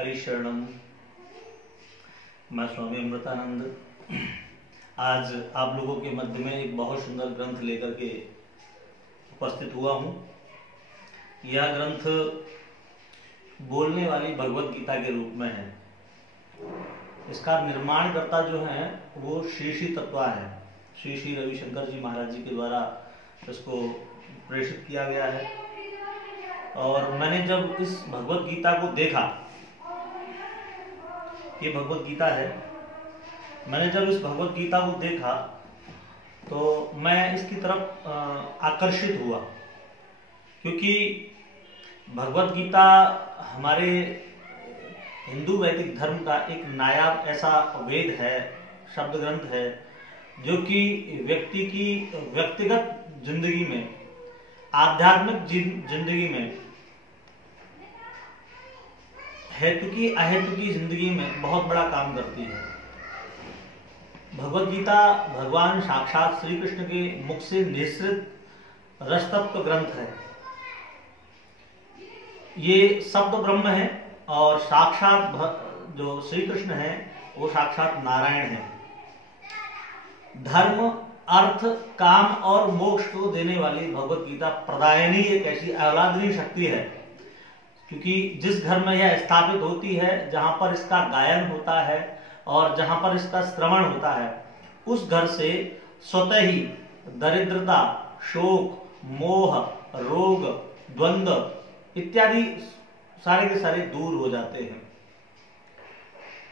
हरि शरणम। मैं स्वामी अमृतानंद आज आप लोगों के मध्य में एक बहुत सुंदर ग्रंथ लेकर के उपस्थित हुआ हूँ। यह ग्रंथ बोलने वाली भगवत गीता के रूप में है। इसका निर्माणकर्ता जो है वो श्री श्री तत्वा है। श्री श्री रविशंकर जी महाराज जी के द्वारा इसको प्रेषित किया गया है। और मैंने जब इस भगवत गीता को देखा, ये भगवत गीता है, मैंने जब इस भगवत गीता को देखा तो मैं इसकी तरफ आकर्षित हुआ, क्योंकि भगवत गीता हमारे हिंदू वैदिक धर्म का एक नायाब ऐसा वेद है, शब्द ग्रंथ है, जो कि व्यक्ति की व्यक्तिगत जिंदगी में, आध्यात्मिक जिंदगी में, हेतु की अहेतु की जिंदगी में बहुत बड़ा काम करती है। भगवत गीता भगवान साक्षात श्री कृष्ण के मुख से निःसृत रसतत्व ग्रंथ है। ये शब्द ब्रह्म है और साक्षात जो श्री कृष्ण है वो साक्षात नारायण है। धर्म, अर्थ, काम और मोक्ष को देने वाली भगवत गीता प्रदायनी एक ऐसी अवलादनीय शक्ति है, क्योंकि जिस घर में यह स्थापित होती है, जहां पर इसका गायन होता है और जहां पर इसका श्रवण होता है, उस घर से स्वतः ही दरिद्रता, शोक, मोह, रोग, द्वंद्व इत्यादि सारे के सारे दूर हो जाते हैं।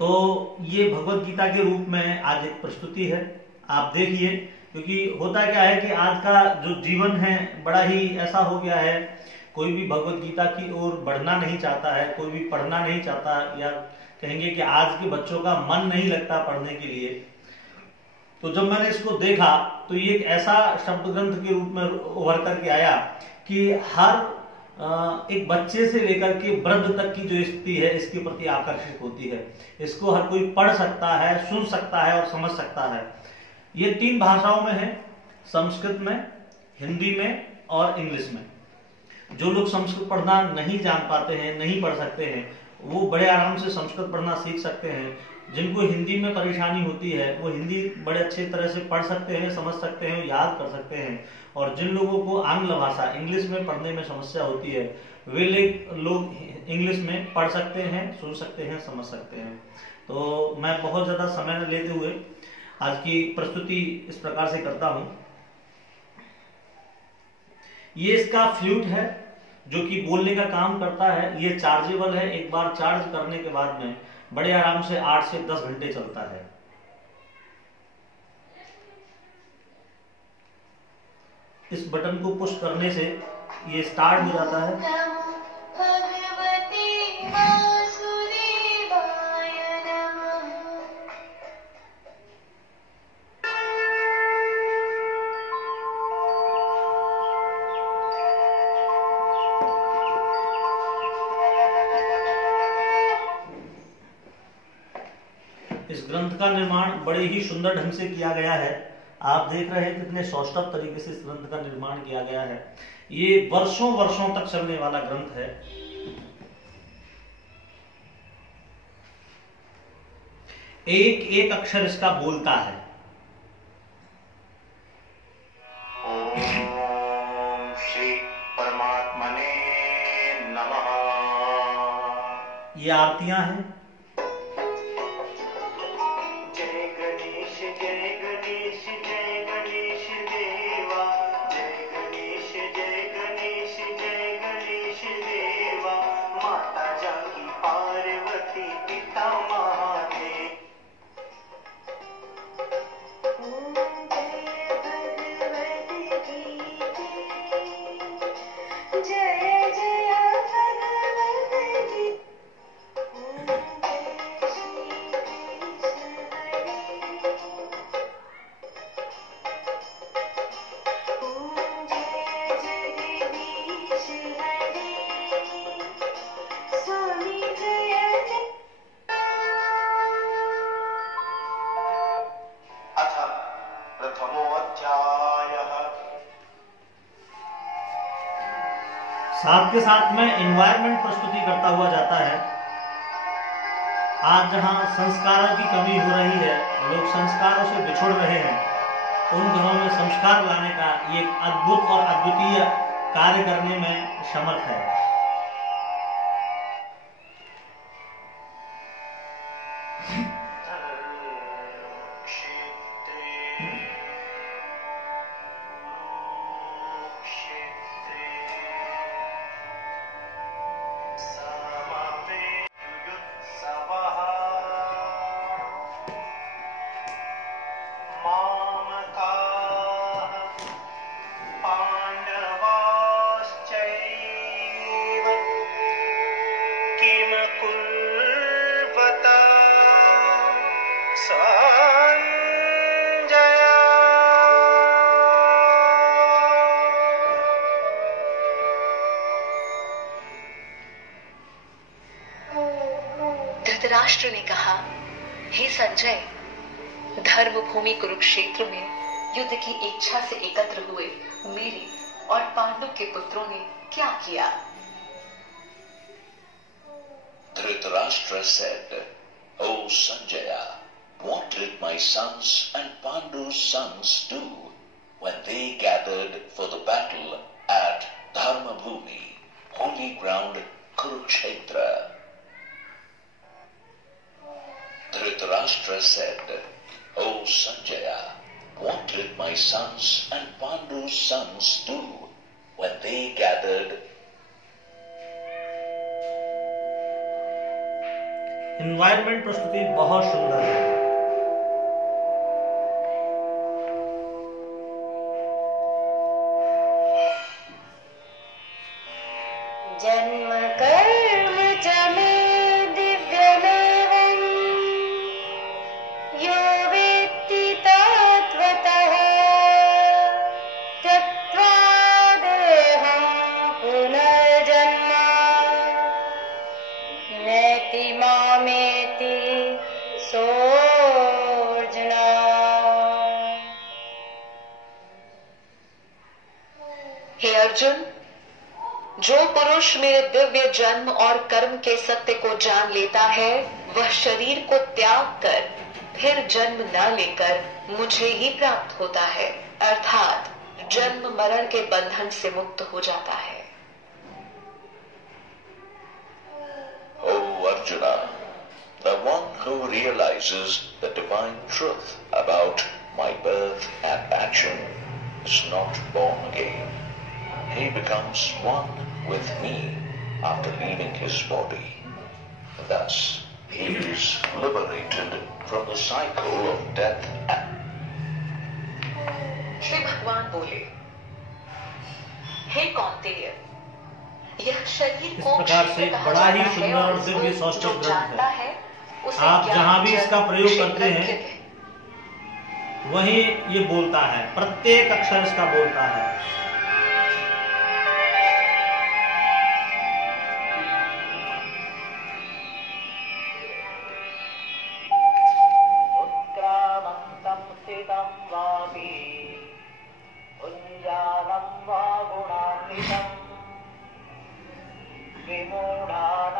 तो ये भगवत गीता के रूप में आज एक प्रस्तुति है, आप देखिए। क्योंकि होता क्या है कि आज का जो जीवन है बड़ा ही ऐसा हो गया है, कोई भी भगवत गीता की ओर बढ़ना नहीं चाहता है, कोई भी पढ़ना नहीं चाहता, या कहेंगे कि आज के बच्चों का मन नहीं लगता पढ़ने के लिए। तो जब मैंने इसको देखा तो ये एक ऐसा शब्द ग्रंथ के रूप में उभर करके आया कि हर एक बच्चे से लेकर के वृद्ध तक की जो स्थिति है इसके प्रति आकर्षित होती है। इसको हर कोई पढ़ सकता है, सुन सकता है और समझ सकता है। ये 3 भाषाओं में है, संस्कृत में, हिंदी में और इंग्लिश में। जो लोग संस्कृत पढ़ना नहीं जान पाते हैं, नहीं पढ़ सकते हैं, वो बड़े आराम से संस्कृत पढ़ना सीख सकते हैं। जिनको हिंदी में परेशानी होती है वो हिंदी बड़े अच्छे तरह से पढ़ सकते हैं, समझ सकते हैं, याद कर सकते हैं। और जिन लोगों को आंग्ल भाषा, इंग्लिश में पढ़ने में समस्या होती है, वे लोग इंग्लिश में पढ़ सकते हैं, सुन सकते हैं, समझ सकते हैं। तो मैं बहुत ज्यादा समय न लेते हुए आज की प्रस्तुति इस प्रकार से करता हूं। ये इसका फ्लूट है जो कि बोलने का काम करता है। ये चार्जेबल है, एक बार चार्ज करने के बाद में बड़े आराम से 8 से 10 घंटे चलता है। इस बटन को पुश करने से ये स्टार्ट हो जाता है। इस ग्रंथ का निर्माण बड़े ही सुंदर ढंग से किया गया है। आप देख रहे हैं कितने सौष्ठव तरीके से इस ग्रंथ का निर्माण किया गया है। ये वर्षों वर्षों तक चलने वाला ग्रंथ है। एक एक अक्षर इसका बोलता है। ओम श्री परमात्मने नमः। ये आरतियां हैं। साथ के साथ में एनवायरनमेंट प्रस्तुति करता हुआ जाता है। आज जहाँ संस्कारों की कमी हो रही है, लोग संस्कारों से बिछुड़ रहे हैं, उन घरों में संस्कार लाने का ये अद्भुत और अद्वितीय कार्य करने में समर्थ है। धृतराष्ट्र ने कहा, हे संजय, धर्म भूमि कुरुक्षेत्र में युद्ध की इच्छा से एकत्र हुए मेरे और पांडु के पुत्रों ने क्या किया? Dhritarashtra said, O Sanjaya, what did my sons and Pandu's sons do when they gathered for the battle at Dharma Bhumi, holy ground Kurukshetra? Dhritarashtra said, O Sanjaya, what did my sons and Pandu's sons do when they gathered? Environment प्रस्तुति बहुत सुंदर है। जन्म कर्म च मे दिव्यमेवं यो वेत्ति तत्त्वतः त्यक्त्वा देहं पुनर्जन्म नेति मामेति सोऽर्जुन। हे अर्जुन, जो पुरुष मेरे दिव्य जन्म और कर्म के सत्य को जान लेता है, वह शरीर को त्याग कर फिर जन्म न लेकर मुझे ही प्राप्त होता है, अर्थात जन्म मरण के बंधन से मुक्त हो जाता है। O Arjuna, the one who realizes the divine truth about my birth and action is not born again. He becomes one with me after leaving his body. Thus, he is liberated from the cycle of death and Shri भगवान बोले, हे कौन्तेय, यह शरीर इस को प्रकार से क्षीण कहा बड़ा ही जाता है सुंदर और और दिव्य जो सौष्ठव ग्रंथ जानता है। है उसे आप ज्ञान जहाँ भी जन इसका प्रयोग क्षेत्र करते हैं, कहते हैं। वहीं ये बोलता है, प्रत्येक अक्षर इसका बोलता है। उत्क्रामन्तं स्थितं वापि भुञ्जानं वा गुणान्वितं विमूढानानुपश्यन्ति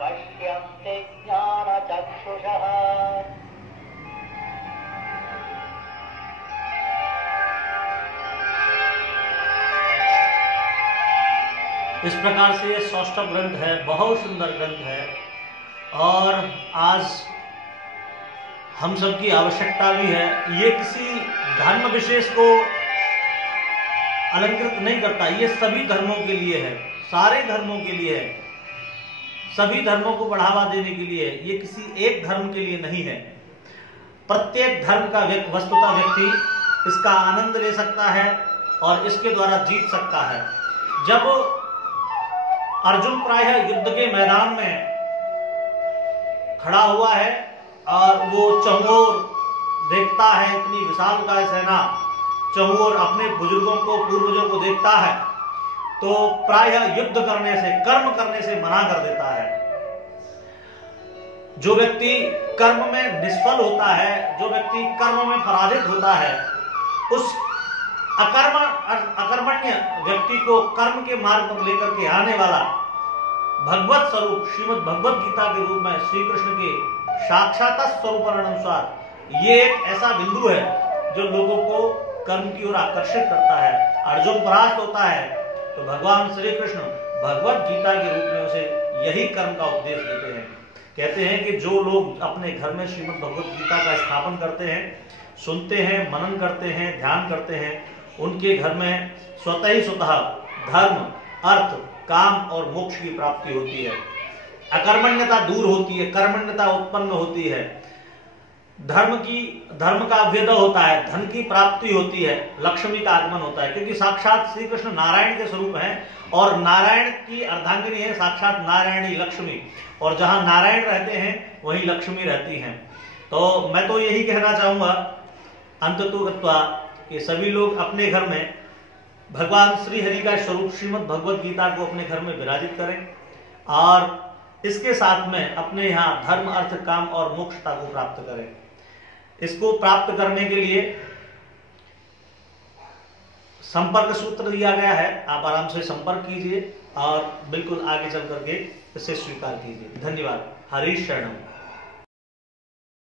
पश्यन्ति ज्ञानचक्षुषः। इस प्रकार से ये सौष्ठव ग्रंथ है, बहुत सुंदर ग्रंथ है और आज हम सबकी आवश्यकता भी है। ये किसी धर्म विशेष को अलंकृत नहीं करता, ये सभी धर्मों के लिए है, सारे धर्मों के लिए है, सभी धर्मों को बढ़ावा देने के लिए है। ये किसी एक धर्म के लिए नहीं है। प्रत्येक धर्म का वस्तुतः व्यक्ति इसका आनंद ले सकता है और इसके द्वारा जीत सकता है। जब अर्जुन प्रायः युद्ध के मैदान में खड़ा हुआ है और वो चहुओर देखता है, इतनी विशालकाय सेना चहुओर अपने बुजुर्गों को, पूर्वजों को देखता है, तो प्रायः युद्ध करने से, कर्म करने से मना कर देता है। जो व्यक्ति कर्म में निष्फल होता है, जो व्यक्ति कर्म में पराजित होता है, उस अकर्मण्य व्यक्ति को कर्म के मार्ग पर लेकर के आने वाला भगवत स्वरूप श्रीमद् भगवत गीता के रूप में श्री कृष्ण के साक्षात स्वरूप अनुसार ये एक ऐसा बिंदु है जो लोगों को कर्म की ओर आकर्षित करता है। अर्जुन परास्त होता है तो भगवान श्री कृष्ण भगवत गीता के रूप में उसे यही कर्म का उपदेश देते हैं। कहते हैं कि जो लोग अपने घर में श्रीमद् भगवत गीता का स्थापन करते हैं, सुनते हैं, मनन करते हैं, ध्यान करते हैं, उनके घर में स्वतः ही स्वतः धर्म, अर्थ, काम और मोक्ष की प्राप्ति होती है। अकर्मण्यता दूर होती है, कर्मण्यता उत्पन्न होती है, धर्म का अभ्युदय होता है, धन की प्राप्ति होती है, लक्ष्मी का आगमन होता है। क्योंकि साक्षात श्री कृष्ण नारायण के स्वरूप हैं और नारायण की अर्धांगिनी है साक्षात नारायणी लक्ष्मी, और जहां नारायण रहते हैं वहीं लक्ष्मी रहती हैं। तो मैं तो यही कहना चाहूंगा अंततोगत्वा कि सभी लोग अपने घर में भगवान श्री हरि का स्वरूप श्रीमद् भगवत गीता को अपने घर में विराजित करें और इसके साथ में अपने यहाँ धर्म, अर्थ, काम और मोक्षता को प्राप्त करें। इसको प्राप्त करने के लिए संपर्क सूत्र दिया गया है, आप आराम से संपर्क कीजिए और बिल्कुल आगे चल करके इसे स्वीकार कीजिए। धन्यवाद। हरि शरणम।